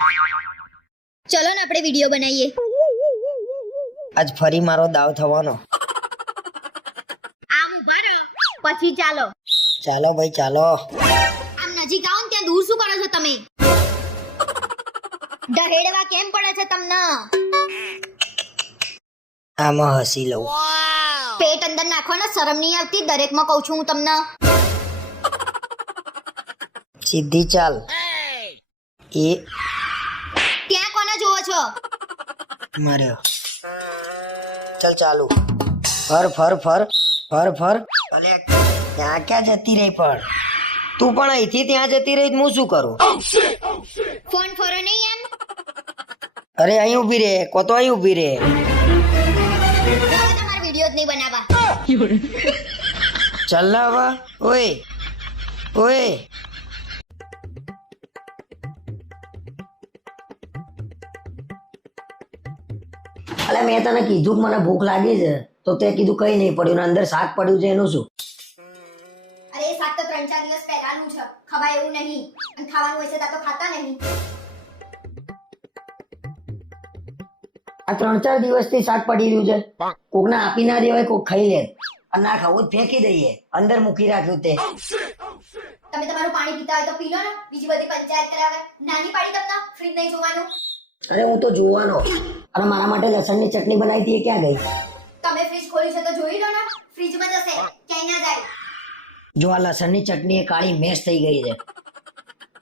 ચલો ને આપણે વીડિયો બનાવીએ. આજ ફરી મારો દાવ થવાનો. આમ ઊભા રહો પછી ચાલો. ચાલો ભાઈ ચાલો. આમ નજીક આવો ને ત્યાં દૂર શું કરો છો તમે? દહેડવા કેમ પડે છે તમને? આમાં હસી લઉં. પેટ અંદર નાખવાનો શરમ નહીં આવતી દરેકમાં કહું છું હું તમને. સીધી ચાલ. એ છો? મર્યો. ચાલ ચાલુ. ફર ફર ફર ફર ફર. ત્યાં ક્યાં જતી રહી પણ? તું પણ અહીંથી ત્યાં જતી રહી હું શું કરું? ફોન ફરો નહીં એમ? અરે અહીં ઊભી રે કો તો અહીં ઊભી રે. તમારે જ નહીં બનાવવા. ચાલ ને હવે ઓય ઓય. અલે મેં તને કીધું કે મને ભૂખ લાગી છે તો તે કીધું કઈ નહીં પડ્યું અંદર શાક પડ્યું છે એનું શું? અરે એ શાક તો ત્રણ ચાર દિવસ પહેલાનું છે ખવાય એવું નહીં અને ખાવાનું હોય છે તો ખાતા નહીં. આ ત્રણ ચાર દિવસથી શાક પડી રહ્યું છે. કોકને આપી ના દેવાય કોક ખાઈ લે. અને ના ખાવું જ ફેંકી દઈએ. અંદર મૂકી રાખ્યું તે. તમે તમારું પાણી પીતા હોય તો પી લો ને બીજી બધી પંચાયત કરાવે. નાની પાડી તમને ફ્રીજ નહીં જોવાનું. અરે હું તો જોવાનો. અને મારા માટે લસણની ચટણી બનાવી હતી એ ક્યાં ગઈ? તમે ફ્રીજ ખોલ્યું છે તો જોઈ લો ને. ફ્રીજમાં જશે ક્યાંય ના જાય. જો આ લસણની ચટણી એ કાળી મેશ થઈ ગઈ છે.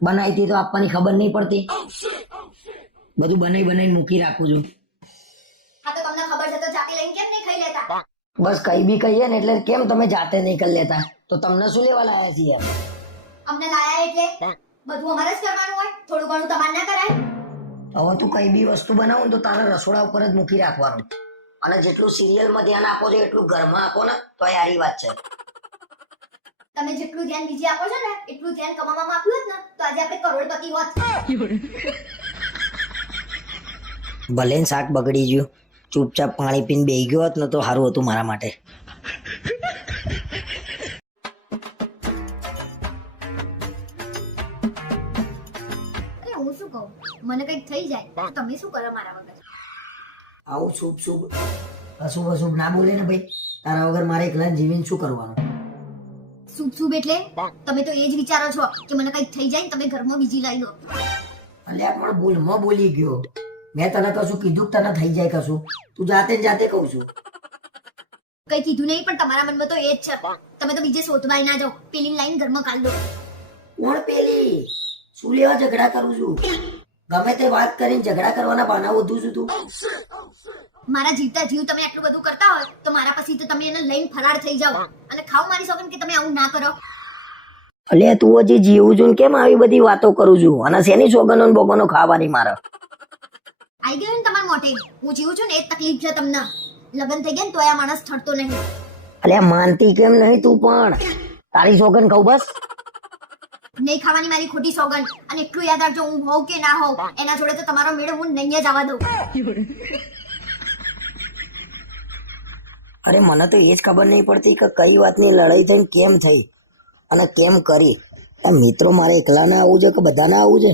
બનાવી હતી તો આપવાની ખબર નહીં પડતી. બધું બનાવી બનાવી મૂકી રાખું છું. હા તો તમને ખબર છે તો જાતે લઈને કેમ નહીં ખાઈ લેતા? બસ કઈ બી કહીએ ને એટલે કેમ તમે જાતે નહીં કરી લેતા? તો તમને શું લેવા લાયા છીએ? અમને લાયા એટલે બધું અમારે જ કરવાનું હોય. થોડું ઘણું તમારે ના કરાય. હવે તું કઈ બી વસ્તુ બનાવું તો તારે રસોડા ઉપર જ મૂકી રાખવાનું. અને જેટલું સિરિયલમાં ધ્યાન આપો છો એટલું ઘરમાં આપો ને તો યારી વાત છે. તમે જેટલું ધ્યાન બીજે આપો છો ને એટલું ધ્યાન કમાવામાં આપ્યું હોત ને તો આજે આપણે કરોડપતિ હોત. ભલે ને શાક બગડી ગયું ચૂપચાપ પાણી પીને બેહી ગયો હોત ને તો સારું હતું મારા માટે. અરે હું શું કહું? મને કંઈક થઈ જાય તો તમે શું કરો મારા વગર? આવું શુભ શુભ અશુભ અશુભ ના બોલે ને ભાઈ. તારા વગર મારે એકલા જીવીને શું કરવાનું? શુભ શુભ એટલે તમે તો એ જ વિચારો છો કે મને કંઈક થઈ જાય ને તમે ઘરમાં બીજી લઈ લો. અલ્યા પણ ભૂલમાં બોલી ગયો. મેં તને કશું કીધું કે તને થઈ જાય કશું? તું જાતે જાતે કહું છું. કઈ કીધું નહીં પણ તમારા મનમાં તો એ જ છે. તમે તો બીજે શોધવાય ના જાઓ. પેલી લાઈન ઘરમાં કાઢ દો કોણ પેલી? શું લેવા ઝઘડા કરું છું. ગમે તે વાત કરીને ઝઘડા કરવાના બહાના વધુ છું તું. મારા જીવતા જીવ તમે આટલું બધું કરતા હોય તો મારા પછી તો તમે એને લઈને ફરાર થઈ જાઓ. અને ખાવ મારી સોગન કે તમે આવું ના કરો. અલે તું હજી જીવું છું કેમ આવી બધી વાતો કરું છું? અને શેની સોગનો બોગનો ખાવાની મારા? આઈ ગયું ને તમારા મોટે હું જીવું છું ને એ તકલીફ છે તમને. લગન થઈ ગયા ને તો આ માણસ ઠરતો નહીં. અલે માનતી કેમ નહીં તું પણ? તારી સોગન ખાવ બસ. નહીં ખાવાની મારી ખોટી સોગંદ. અને એટલું યાદ રાખજો હું હોઉં કે ના હોઉં, એના જોડે તો તમારો મેળો હું નહીં જ આવવા દઉં. અરે મને તો એ જ ખબર નહીં પડતી કે કઈ વાતની લડાઈ થઈ કેમ થઈ અને કેમ કરી. મિત્રો મારે એકલાને આવવું છે કે બધાને આવવું છે?